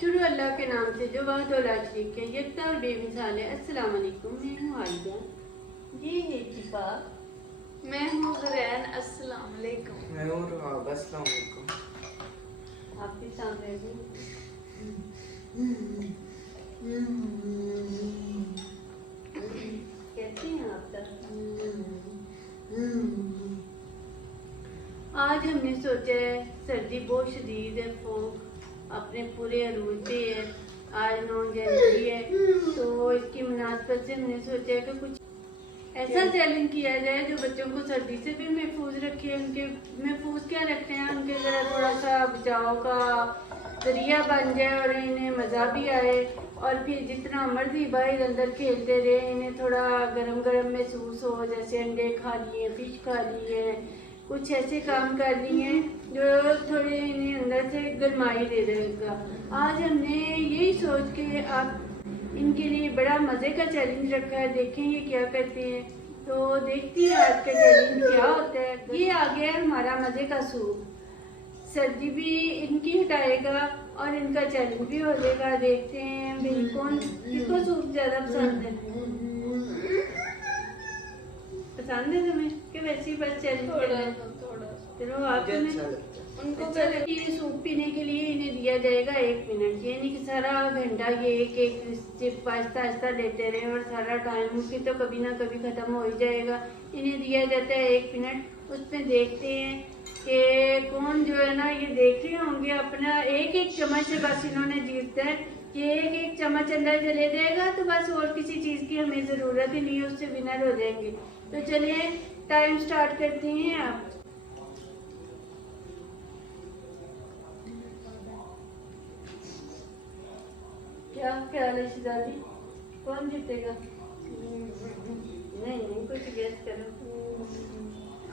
शुरू अल्लाह के नाम से जो बहुत औलाद शरीक है यकता और बेमिसाल है। अस्सलाम वालेकुम। मैं हूँ आलिया, ये है शिफा, मैं हूँ ज़ुरैन। अस्सलाम वालेकुम। मैं हूँ रुहाब। अस्सलाम वालेकुम। आपके सामने भी कैसे हैं आप सब? आज हमने सोचा है सर्दी बहुत शदीद है, फोक अपने पूरे अरूज पे है। आज 9 जनवरी है तो इसकी मुनासबत से हमने सोचा है कि कुछ ऐसा चैलेंज किया जाए जो बच्चों को सर्दी से भी महफूज रखे। उनके महफूज क्या रखते हैं, उनके ज़रा थोड़ा सा बचाव का जरिया बन जाए और इन्हें मज़ा भी आए। और फिर जितना मर्जी बाहर अंदर खेलते रहे, इन्हें थोड़ा गरम गरम महसूस हो, जैसे अंडे खा लिए, फिश खा लिए, कुछ ऐसे काम कर लिए जो थोड़े इन्हें अंदर से गरमाई दे देगा। आज हमने यही सोच के आप इनके लिए बड़ा मज़े का चैलेंज रखा है, देखें ये क्या करते हैं। तो देखती है आज का चैलेंज क्या होता है। ये आ गया हमारा मज़े का सूप, सर्दी भी इनकी हटाएगा और इनका चैलेंज भी हो जाएगा। देखते हैं भाई कौन किसको सूप ज़्यादा पसंद है। पसंद है तुम्हें कि वैसे ही बस चैलेंज करना? चलो आपने उनको ये सूप पीने के लिए इन्हें दिया जाएगा 1 मिनट। ये नहीं कि सारा घंटा ये एक सिप आहिस्ता आहिस्ता लेते रहे और सारा टाइम उसकी तो कभी ना कभी ख़त्म हो ही जाएगा। इन्हें दिया जाता है 1 मिनट। उसमें देखते हैं कि कौन जो है ना, ये देख रहे होंगे अपना एक चम्मच से बस इन्होंने जीतना है। ये एक चम्मच अंदर चले जाएगा तो बस और किसी चीज़ की हमें ज़रूरत ही नहीं है, उससे विनर हो जाएंगे। तो चलिए टाइम स्टार्ट करते हैं। आप क्या ख्याल है शिजादी, कौन जीतेगा? नहीं कुछ गेस करो।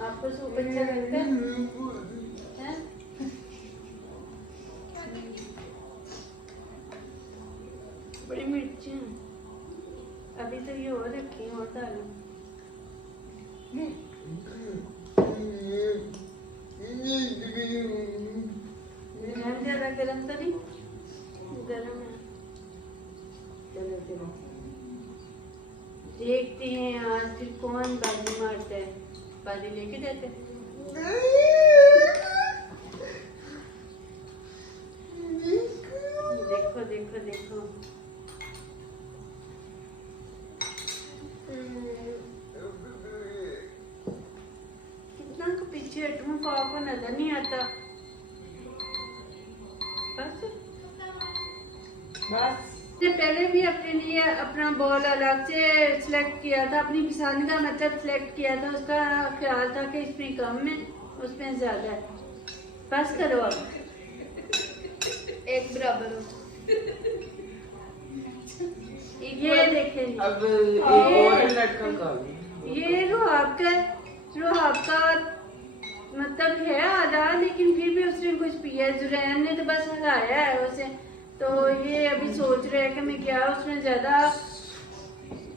आपको सूप अच्छा लगता है? बड़ी मिर्ची अभी तो ये और रखी और डालो। ज्यादा गरम तो नहीं? गरम है। चलो देखते हैं आज फिर कौन बाजी मारता है। बाजी लेके जाते देखो देखो देखो। कितना को पीछे हटूं, को नजर नहीं आता। बस पहले भी अपने लिए अपना बॉल अलग से सिलेक्ट किया था, अपनी पसंद का मतलब सिलेक्ट किया था। उसका ख्याल था कि इसमें कम है उसमें ज्यादा है। बस करो अब, एक बराबर हो। ये देखें अब और लटका का ये रुहाब का मतलब है आधा, लेकिन फिर भी उसने कुछ पिया। ज़ुरैन ने तो बस हराया है उसे। तो ये अभी सोच रहे हैं कि मैं क्या, उसने ज़्यादा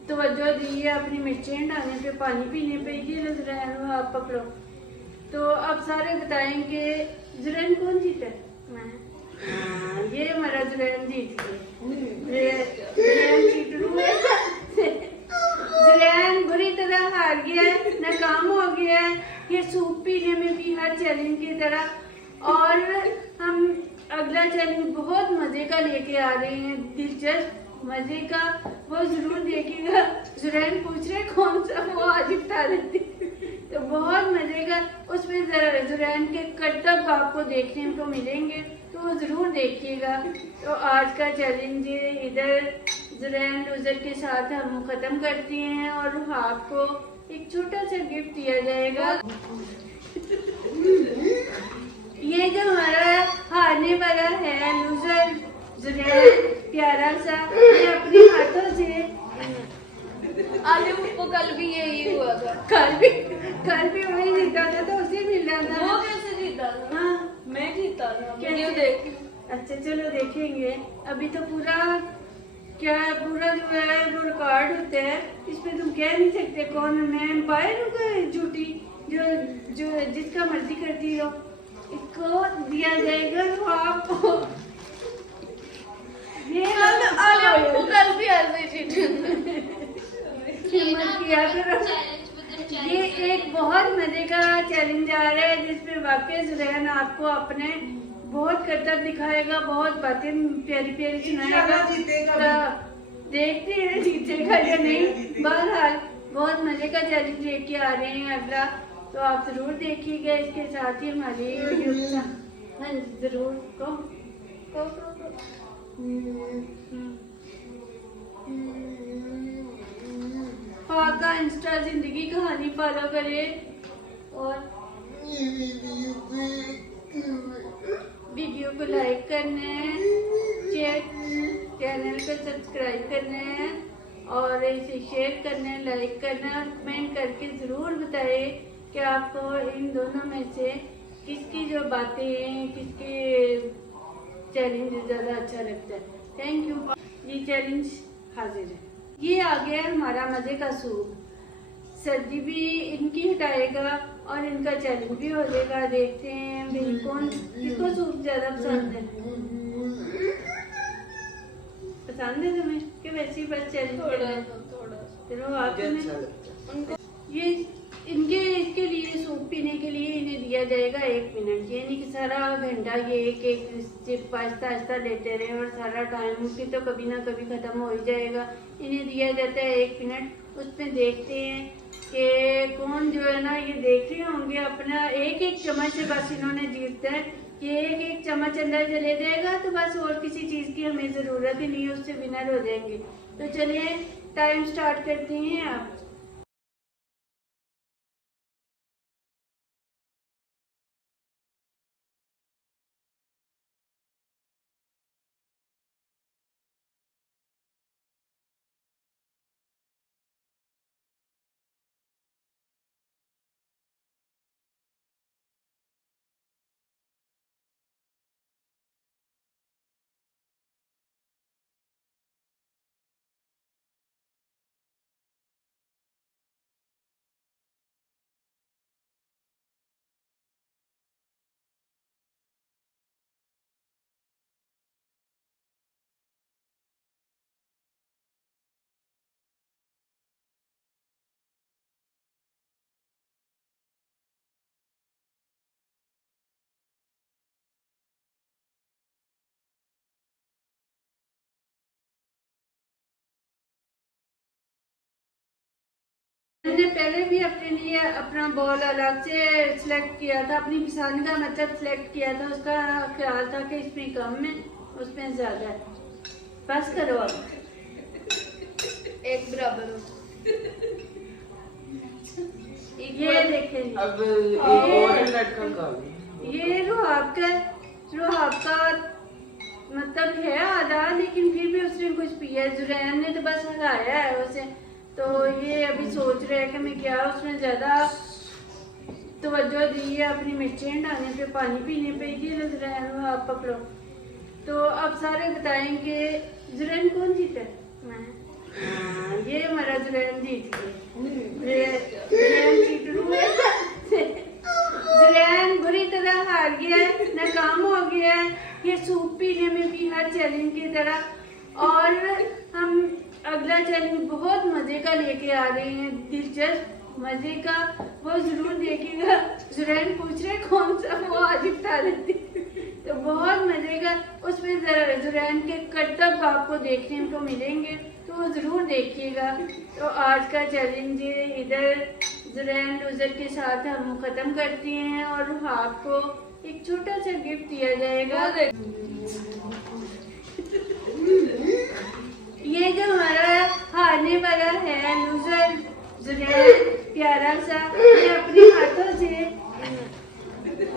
तवज्जो दी है अपनी मिर्चें डालने पे, पानी पीने पे। ये ज़ुरैन वो आप पकड़ो। तो अब सारे बताएंगे ज़ुरैन कौन जीता है। मैं ये हमारा ज़ुरैन जीत गया। ज़ुरैन बुरी तरह हार गया है, नाकाम हो गया है ये सूप पीने में भी हर चैलेंज की तरह। और हम अगला चैलेंज बहुत मजे का लेके आ रहे हैं, दिलचस्प मजे का, वो जरूर देखिएगा। ज़ुरैन पूछ रहे कौन सा, वो आज बता देती। तो बहुत मजे का, उसमें ज़ुरैन के करतब आपको देखने को मिलेंगे, तो वो जरूर देखिएगा। तो आज का चैलेंज इधर ज़ुरैन लूजर के साथ हम खत्म करते हैं और आपको एक छोटा सा गिफ्ट दिया जाएगा। ये जो हमारा हारने वाला है लूजर ज़ुरैन प्यारा सा, ये अपने हाथों से आलू को कल भी यही हुआ था। कल भी वही जीता था तो उसे मिला था। वो कैसे जीता था? हाँ मैं जीता था। कैसे? देख अच्छा चलो देखेंगे। अभी तो पूरा क्या पूरा जो है वो रिकॉर्ड होता है, इसमें तुम कह नहीं सकते कौन। मैं एम्पायर हूँ झूठी जो जिसका मर्जी करती हो। इसको दिया जाएगा तो आपको ये आलिया वो कल भी ऐसे चीट हिम्मत किया करो। ये एक बहुत मजे का चैलेंज आ रहा है जिसमें वाकई जुरैन आपको अपने बहुत करतब दिखाएगा, बहुत बातें प्यारी प्यारी सुनाएगा। तो देखते हैं जीतेगा या नहीं। बहरहाल बहुत मजे का चैलेंज लेके आ रहे हैं अगला, तो आप जरूर देखिएगा। इसके साथ ही हमारी हाँ जरूर को का इंस्टा जिंदगी कहानी फॉलो करे और वीडियो को लाइक करना है, चैनल को सब्सक्राइब करना है और इसे शेयर करना है, लाइक करना है और कमेंट करके ज़रूर बताइए कि आपको इन दोनों में से किसकी जो बातें हैं, किसके चैलेंज ज़्यादा अच्छा लगता है। Thank you. ये चैलेंज हाजिर है। ये आ गया हमारा मज़े का सूप। सर्दी भी इनकी हटाएगा और इनका चैलेंज भी हो जाएगा। देखते हैं भाई कौन किसको सूप ज़्यादा पसंद है। पसंद है तुम्हें कि वैसे ही बस चैलेंज थोड़ा चलो आप ये इनके इसके लिए सूप पीने के लिए इन्हें दिया जाएगा 1 मिनट। ये नहीं कि सारा घंटा ये एक एक सिप आहिस्ता आहिस्ता लेते रहे और सारा टाइम उसकी तो कभी ना कभी ख़त्म हो ही जाएगा। इन्हें दिया जाता है 1 मिनट। उसमें देखते हैं कि कौन जो है ना, ये देख रहे होंगे अपना एक एक चम्मच से बस इन्होंने जीतना है। ये एक एक चम्मच अंदर चले जाएगा तो बस और किसी चीज़ की हमें ज़रूरत ही नहीं है, उससे विनर हो जाएंगे। तो चलिए टाइम स्टार्ट करते हैं आप। मैंने पहले भी अपने लिए अपना बॉल अलग से सिलेक्ट किया था, अपनी पसंद का मतलब सिलेक्ट किया था। उसका ख्याल था कि इसमें कम है उसमें ज्यादा है। बस करो अब एक बराबर हो। ये देखें अब एक और लड़का का ये रूह आपका मतलब है आधा, लेकिन फिर भी उसने कुछ पिया। जुरैन ने तो बस हराया है उसे। तो ये अभी सोच रहे हैं कि मैं क्या उसने ज़्यादा तवज्जो दी है अपनी मिर्चें डालने पे, पानी पीने पे। ये जुरैन आप पकड़ो। तो अब सारे बताएंगे जुरैन कौन जीता। मैं ये हमारा जुरैन जीत गया। जुरैन जीत जुरैन बुरी तरह हार गया है, नाकाम हो गया है ये सूप पीने में भी हर चैलेंज की तरह। और हम अगला चैलेंज बहुत मजे का लेके आ रहे हैं, दिलचस्प मजे का, वो जरूर देखिएगा। जुरैन पूछ रहे कौन सा, वो आज बता देती। तो बहुत मजे का, उसमें जुरैन के करतब आपको देखने को मिलेंगे, तो वो जरूर देखिएगा। तो आज का चैलेंज इधर जुरैन लूजर के साथ हम खत्म करते हैं और आपको एक छोटा सा गिफ्ट दिया जाएगा। ये जो हमारा हारने वाला है लूजर जुरैन प्यारा सा, ये अपने हाथों से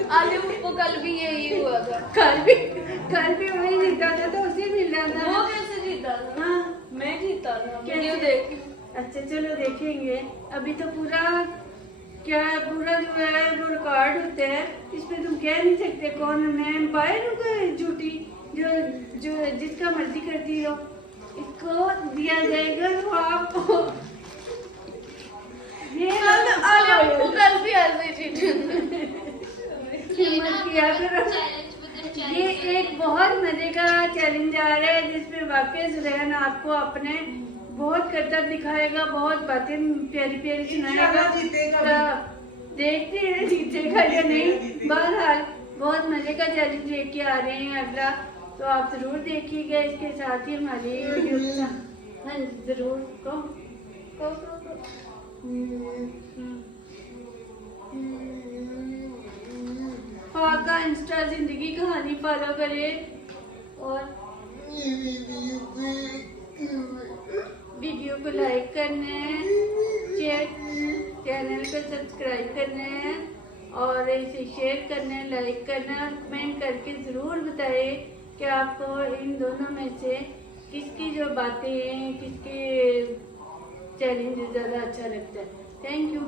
आलिया वो कल भी यही हुआ था। कल भी वही जीता था तो उसे मिल रहा था। वो कैसे जीता था? हाँ मैं जीता था। वीडियो देख। अच्छा चलो देखेंगे। अभी तो पूरा जो है वो रिकॉर्ड होता है, इसमें तुम कह नहीं सकते कौन। मैं एम्पायर हूँ झूठी जो जिसका मर्जी करती हो। इसको दिया जाएगा तो आपको ये आलिया वो कल भी ऐसे चीट हिम्मत किया करो। ये एक बहुत मजे का चैलेंज आ रहा है जिसमें वाकई सुरैन आपको अपने बहुत करतब दिखाएगा, बहुत बातें प्यारी प्यारी सुनाएगा। तो देखते हैं जीतेगा या नहीं। बहरहाल बहुत मजे का चैलेंज लेके आ रहे हैं अगला, तो आप जरूर देखिएगा। इसके साथ ही हमारी यूट्यूब हाँ जरूर को का इंस्टा जिंदगी कहानी फॉलो करें और वीडियो को लाइक करना है, चैनल को सब्सक्राइब करना है और इसे शेयर करना है, लाइक करना है और कमेंट करके ज़रूर बताएं कि आपको इन दोनों में से किसकी जो बातें हैं, किसके चैलेंज ज़्यादा अच्छा लगता है। Thank you.